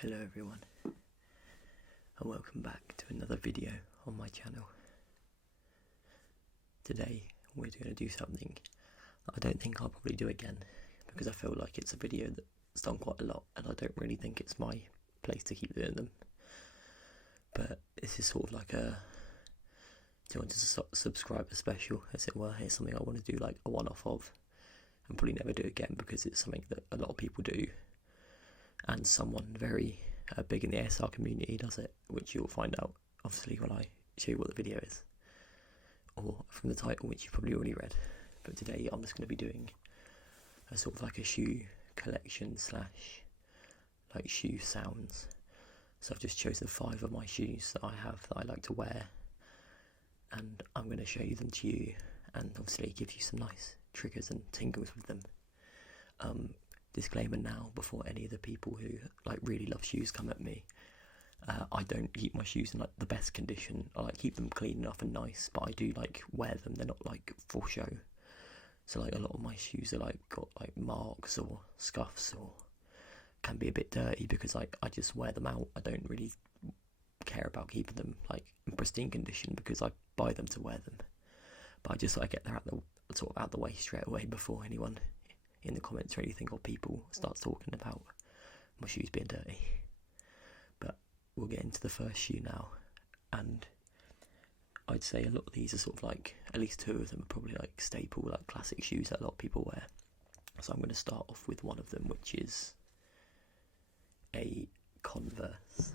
Hello everyone, and welcome back to another video on my channel. Today we're going to do something that I don't think I'll probably do again, because I feel like it's a video that's done quite a lot and I don't really think it's my place to keep doing them. But this is sort of like a 200 subscriber special, as it were. It's something I want to do like a one-off of and probably never do again, because it's something that a lot of people do. And someone very big in the ASR community does it, which you'll find out obviously when I show you what the video is, or from the title, which you've probably already read. But today I'm just going to be doing a sort of like a shoe collection slash like shoe sounds. So I've just chosen 5 of my shoes that I have that I like to wear, and I'm going to show you them to you and obviously give you some nice triggers and tingles with them. Disclaimer now, before any of the people who like really love shoes come at me, I don't keep my shoes in like the best condition. I like keep them clean enough and nice, but I do like wear them. They're not like for show. So like a lot of my shoes are like got like marks or scuffs, or can be a bit dirty because like I just wear them out. I don't really care about keeping them like in pristine condition because I buy them to wear them. But I just like get there out the way straight away before anyone in the comments or anything, or people start talking about my shoes being dirty. But we'll get into the first shoe now, and I'd say a lot of these are sort of like, at least 2 of them are probably like staple, like classic shoes that a lot of people wear. So I'm going to start off with one of them, which is a Converse.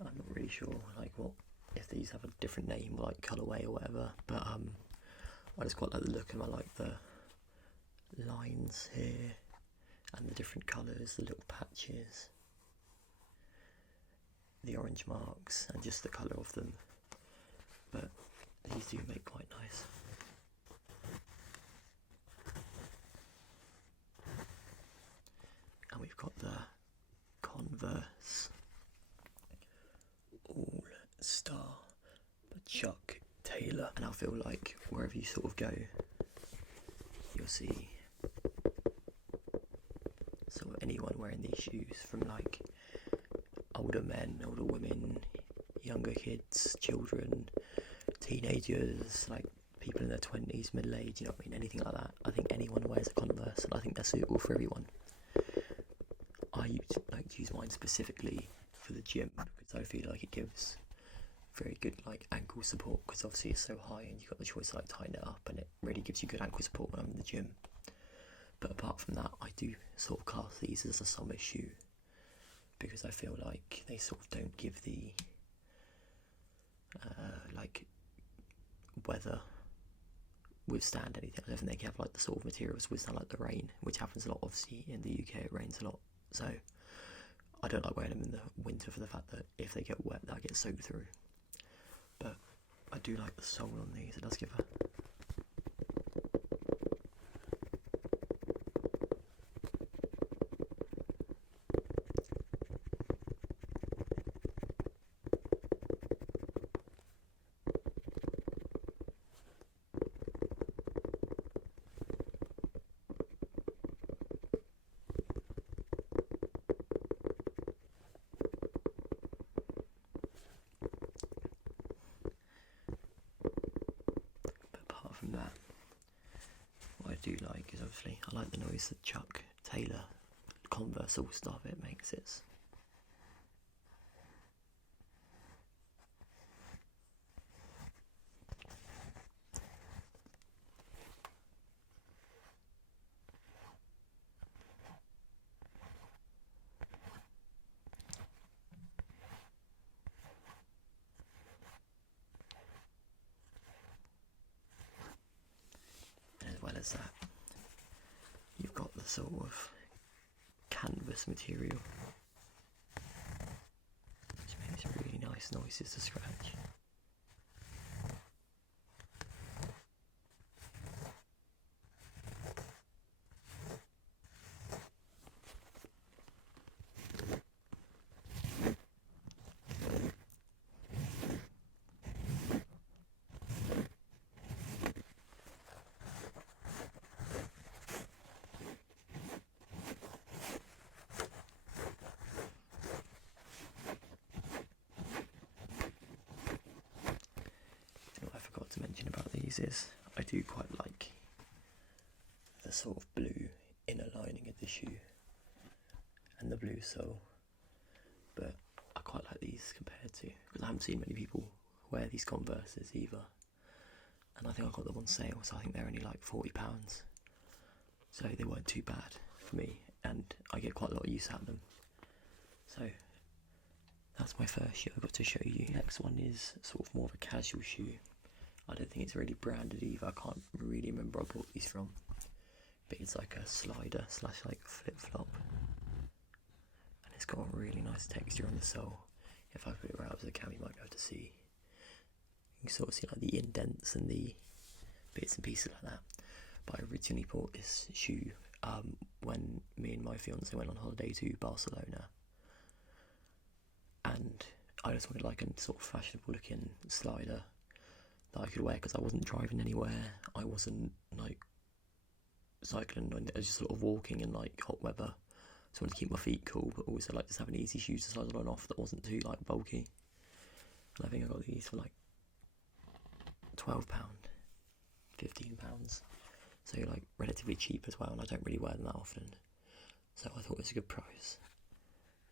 I'm not really sure like what, if these have a different name or like colourway or whatever, but I just quite like the look, and I like the lines here and the different colours, the little patches, the orange marks, and just the colour of them. But these do make quite nice. And we've got the Converse All Star by Chuck Taylor, and I feel like wherever you sort of go, you'll see sort of anyone wearing these shoes, from like older men, older women, younger kids, children, teenagers, like people in their 20s, middle age, you know what I mean, anything like that. I think anyone wears a Converse, and I think they're suitable for everyone. I like to use mine specifically for the gym because I feel like it gives very good like ankle support, because obviously it's so high and you've got the choice to like tighten it up, and it really gives you good ankle support when I'm in the gym. But apart from that, I do sort of class these as a summer shoe, because I feel like they sort of don't give the like weather withstand anything. I don't think they have like the sort of materials withstand like the rain, which happens a lot. Obviously in the UK it rains a lot, so I don't like wearing them in the winter for the fact that if they get wet, they'll get soaked through. But I do like the sole on these. It does give a that. What I do like is obviously I like the noise that Chuck Taylor Converse All Star bit makes. It's as well as that, you've got the sort of canvas material, which makes really nice noises to scratch. mention about these is I do quite like the sort of blue inner lining of the shoe and the blue sole, but I quite like these compared to, because I haven't seen many people wear these Converses either, and I think I got them on sale, so I think they're only like £40, so they weren't too bad for me, and I get quite a lot of use out of them. So that's my first shoe I've got to show you. Next one is sort of more of a casual shoe. I don't think it's really branded either. I can't really remember where I bought these from, but it's like a slider slash like flip flop, and it's got a really nice texture on the sole. If I put it right up to the camera, you might be able to see. You can sort of see like the indents and the bits and pieces like that. But I originally bought this shoe when me and my fiance went on holiday to Barcelona, and I just wanted like a sort of fashionable looking slider that I could wear, because I wasn't driving anywhere, I wasn't like cycling, I was just sort of walking in like hot weather, so I wanted to keep my feet cool, but also like just having easy shoes to slide on and off that wasn't too like bulky. And I think I got these for like £12, £15, so like relatively cheap as well, and I don't really wear them that often, so I thought it was a good price.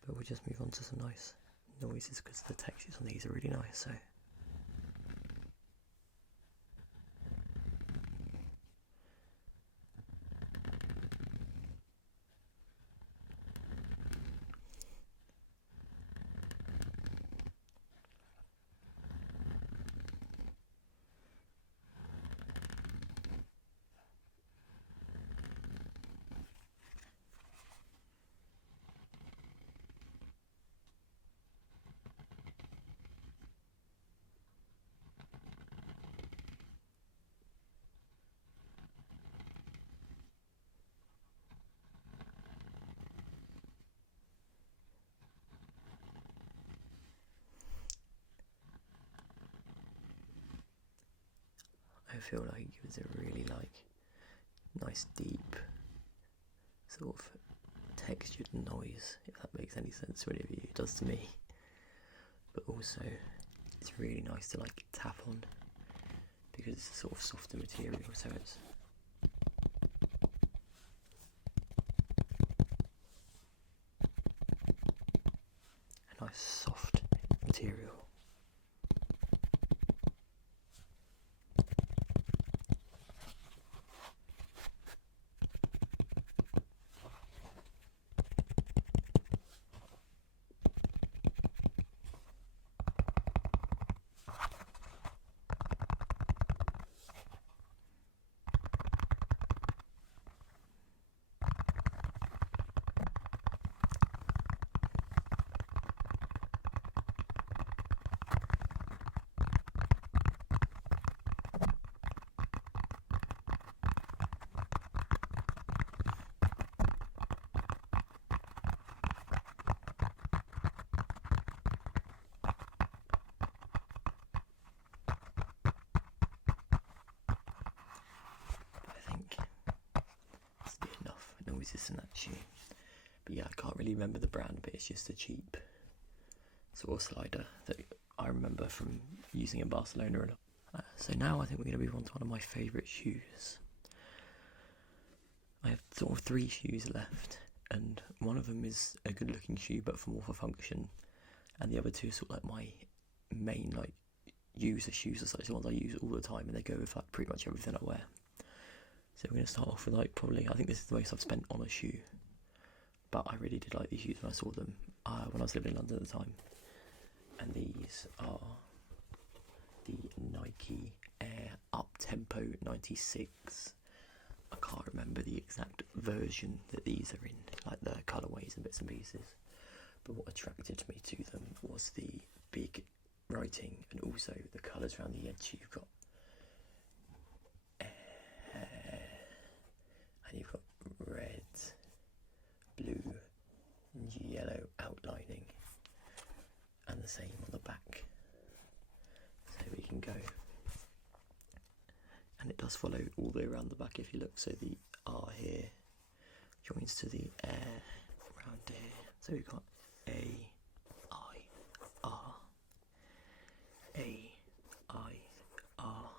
But we'll just move on to some nice noises, because the textures on these are really nice. So I feel like it was a really like nice deep sort of textured noise, if that makes any sense to any of you. It does to me. But also it's really nice to like tap on, because it's a sort of softer material, so it's a nice soft material. Noises in that shoe. But yeah, I can't really remember the brand, but it's just a cheap sort of slider that I remember from using in Barcelona. So now I think we're going to move on to one of my favourite shoes. I have sort of 3 shoes left, and one of them is a good looking shoe but for more for function, and the other 2 are sort of like my main like user shoes, as such, the ones I use all the time, and they go with like pretty much everything I wear. So we're going to start off with like probably, I think this is the most I've spent on a shoe, but I really did like these shoes when I saw them when I was living in London at the time. And these are the Nike Air Up-Tempo 96. I can't remember the exact version that these are in, like the colourways and bits and pieces, but what attracted me to them was the big writing and also the colours around the edge. You've got and you've got red, blue and yellow outlining, and the same on the back. So we can go, and it does follow all the way around the back if you look. So the R here joins to the air around here. So we've got A, I, R, A, I, R,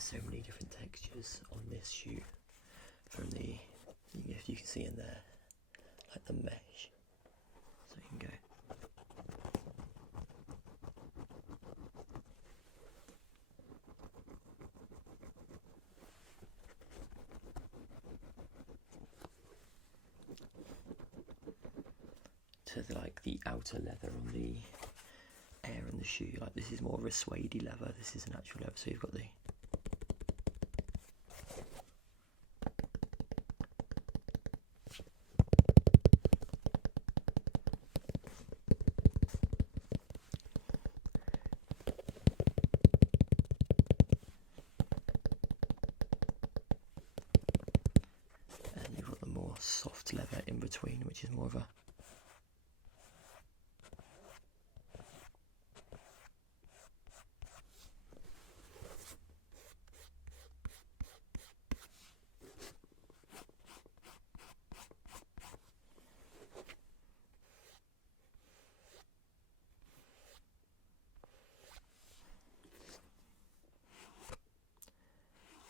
there's so many different textures on this shoe, from the, if you can see in there, like the mesh, so you can go. To like the outer leather on the air in the shoe, like this is more of a suede leather, this is an actual leather, so you've got the and you've got the more soft leather in between, which is more of a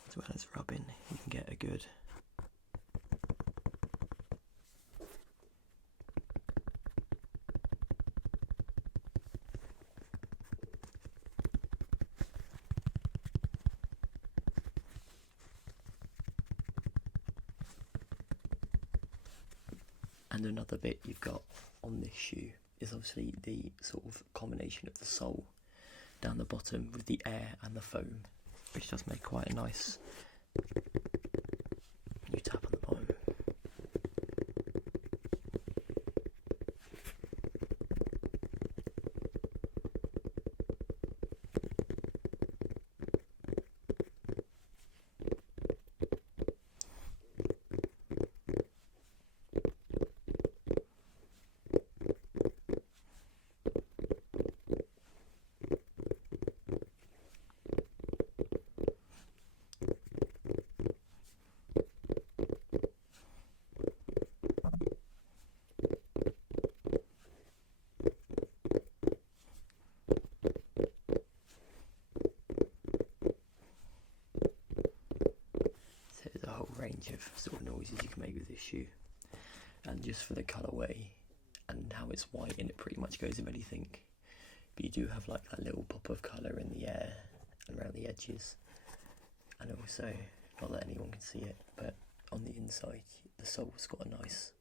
as well as rubbing, you can get a good and another bit you've got on this shoe is obviously the sort of combination of the sole down the bottom with the air and the foam, which does make quite a nice, you tap on the bottom. Range of sort of noises you can make with this shoe, and just for the colourway and how it's white and it pretty much goes with anything, but you do have like that little pop of colour in the air and around the edges, and also, not that anyone can see it, but on the inside the sole's got a nice,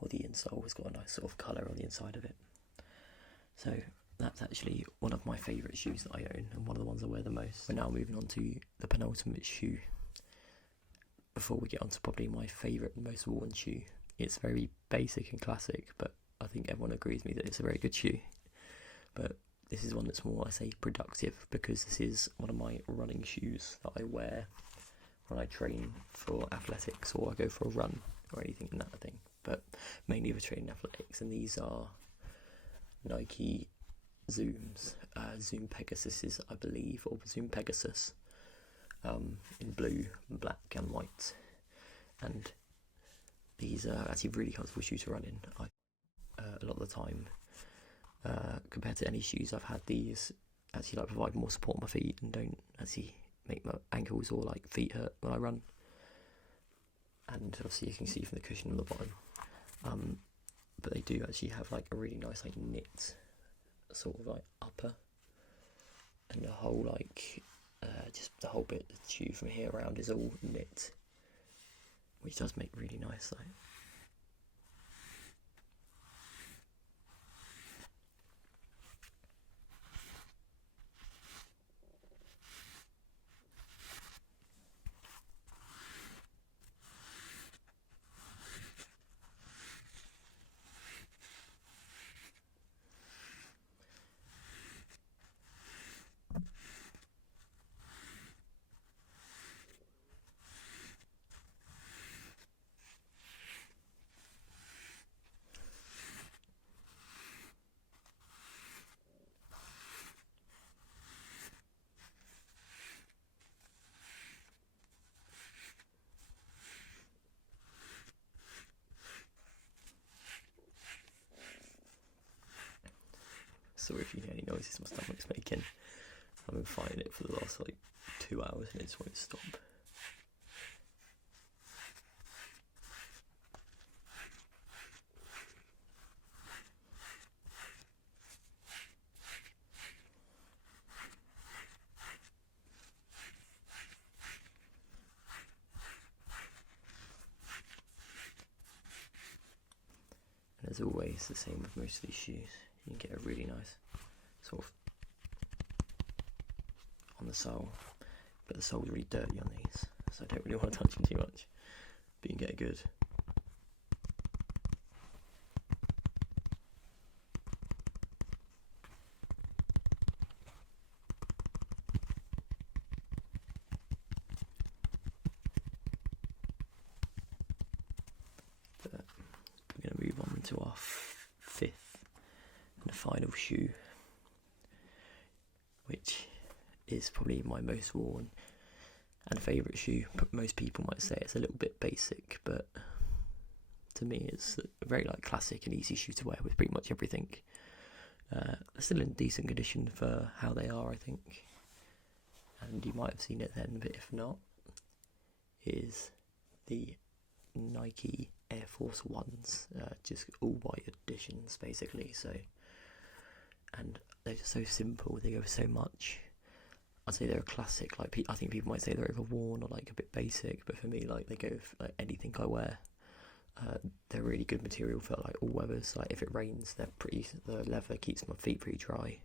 or the insole has got a nice sort of colour on the inside of it. So that's actually one of my favourite shoes that I own, and one of the ones I wear the most. We're now moving on to the penultimate shoe before we get on to probably my favourite and most worn shoe. It's very basic and classic, but I think everyone agrees with me that it's a very good shoe. But this is one that's more, I say, productive, because this is one of my running shoes that I wear when I train for athletics or I go for a run or anything like that thing. But mainly for training athletics, and these are Nike Zooms, Zoom Pegasuses, I believe, or Zoom Pegasus. In blue, black and white, and these are actually really comfortable shoes to run in. A lot of the time, compared to any shoes I've had, these actually like provide more support on my feet and don't actually make my ankles or like feet hurt when I run. And obviously you can see from the cushion on the bottom, but they do actually have like a really nice like knit sort of like upper, and the whole like just the whole bit, the shoe from here around is all knit, which does make really nice though. Sorry if you hear any noises my stomach's making. I've been fighting it for the last like 2 hours and it just won't stop. And as always, the same with most of these shoes. You can get a really nice sort of on the sole, but the sole's really dirty on these, so I don't really want to touch them too much, but you can get a good but we're going to move on to our fifth and final shoe, which is probably my most worn and favourite shoe. But most people might say it's a little bit basic, but to me it's a very like classic and easy shoe to wear with pretty much everything. They're still in decent condition for how they are, I think, and you might have seen it then, but if not, is the Nike Air Force Ones, just all white editions basically. So, and they're just so simple, they go for so much. I'd say they're a classic. Like, I think people might say they're overworn or like a bit basic, but for me, like, they go for like anything I wear. They're really good material for like all weathers. Like if it rains, the leather keeps my feet pretty dry,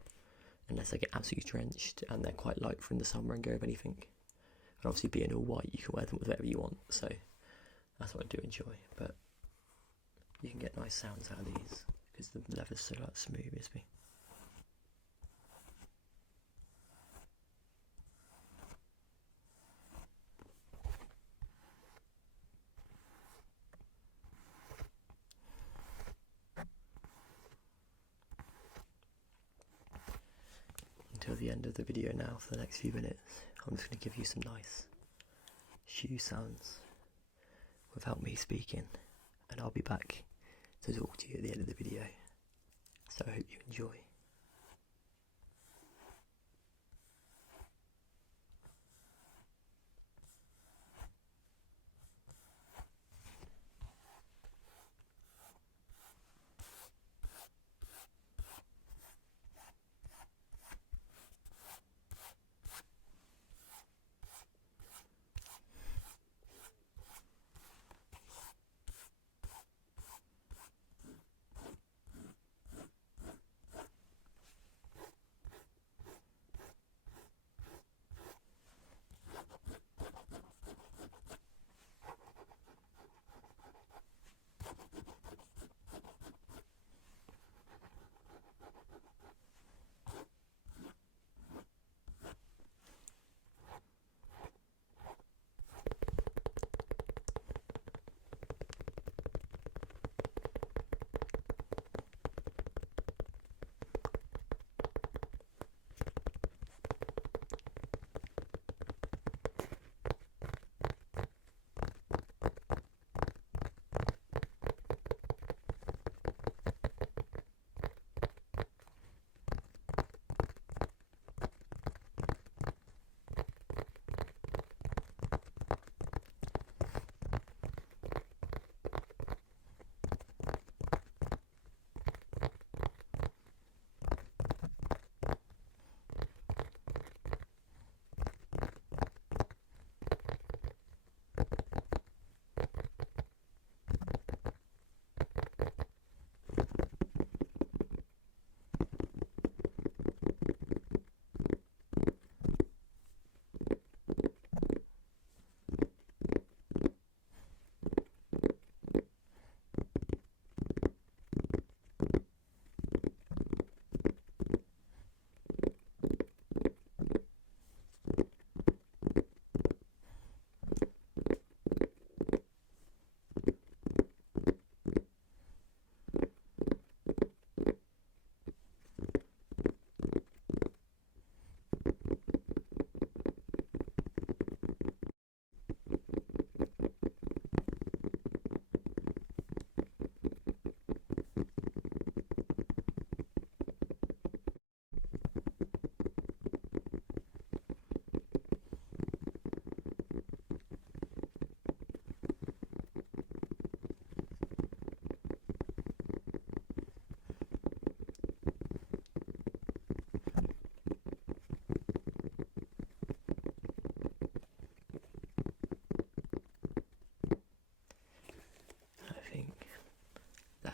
unless I get absolutely drenched, and they're quite light for in the summer and go with anything. And obviously, being all white, you can wear them with whatever you want. So that's what I do enjoy. But you can get nice sounds out of these because the leather's so like smooth, isn't it? Until the end of the video now, for the next few minutes, I'm just going to give you some nice shoe sounds without me speaking, and I'll be back to talk to you at the end of the video, so I hope you enjoy.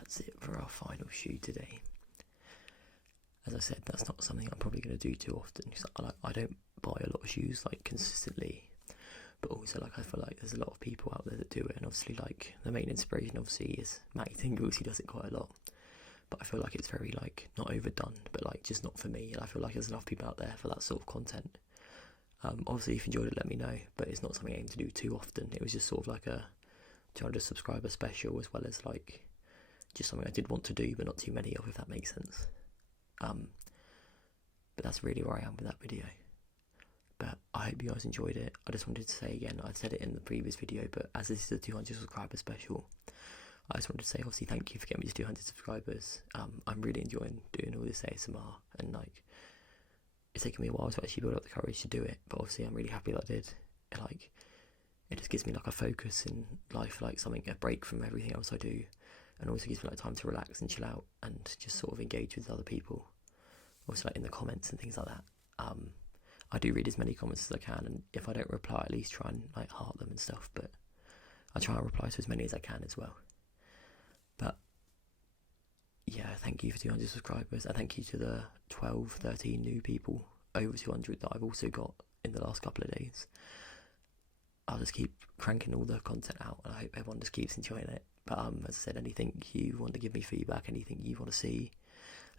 that's it for our final shoe today. As I said, that's not something I'm probably going to do too often, because I don't buy a lot of shoes like consistently, but also like I feel like there's a lot of people out there that do it, and obviously like the main inspiration obviously is Tingles. He does it quite a lot, but I feel like it's very like not overdone, but like just not for me. And I feel like there's enough people out there for that sort of content. Obviously if you enjoyed it, let me know, but it's not something I aim to do too often. It was just sort of like a 200 subscriber special, as well as like just something I did want to do but not too many of, if that makes sense. But that's really where I am with that video. But I hope you guys enjoyed it. I just wanted to say again, I said it in the previous video, but as this is a 200 subscriber special, I just wanted to say obviously thank you for getting me to 200 subscribers. I'm really enjoying doing all this ASMR, and like it's taken me a while to actually build up the courage to do it, but obviously I'm really happy that I did. It just gives me like a focus in life, like something, a break from everything else I do, and also gives me like time to relax and chill out and just sort of engage with other people, also like in the comments and things like that. I do read as many comments as I can, and if I don't reply, at least try and like heart them and stuff, but I try and reply to as many as I can as well. But yeah, thank you for 200 subscribers, and thank you to the 12, 13 new people, over 200 that I've also got in the last couple of days. I'll just keep cranking all the content out, and I hope everyone just keeps enjoying it. But as I said, anything you want to give me feedback, anything you want to see,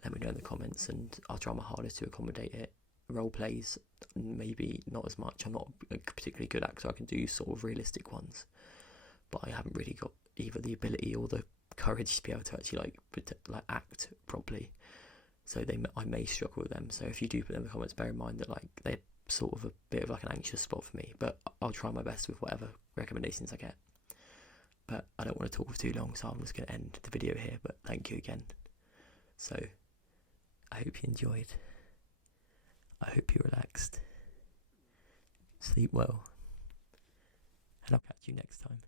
let me know in the comments, and I'll try my hardest to accommodate it. Role plays, maybe not as much. I'm not a particularly good actor. I can do sort of realistic ones, but I haven't really got either the ability or the courage to be able to actually like act properly. So I may struggle with them. So if you do put them in the comments, bear in mind that like they're sort of a bit of like an anxious spot for me. But I'll try my best with whatever recommendations I get. But I don't want to talk for too long, so I'm just going to end the video here. But thank you again. So I hope you enjoyed. I hope you relaxed. Sleep well. And I'll catch you next time.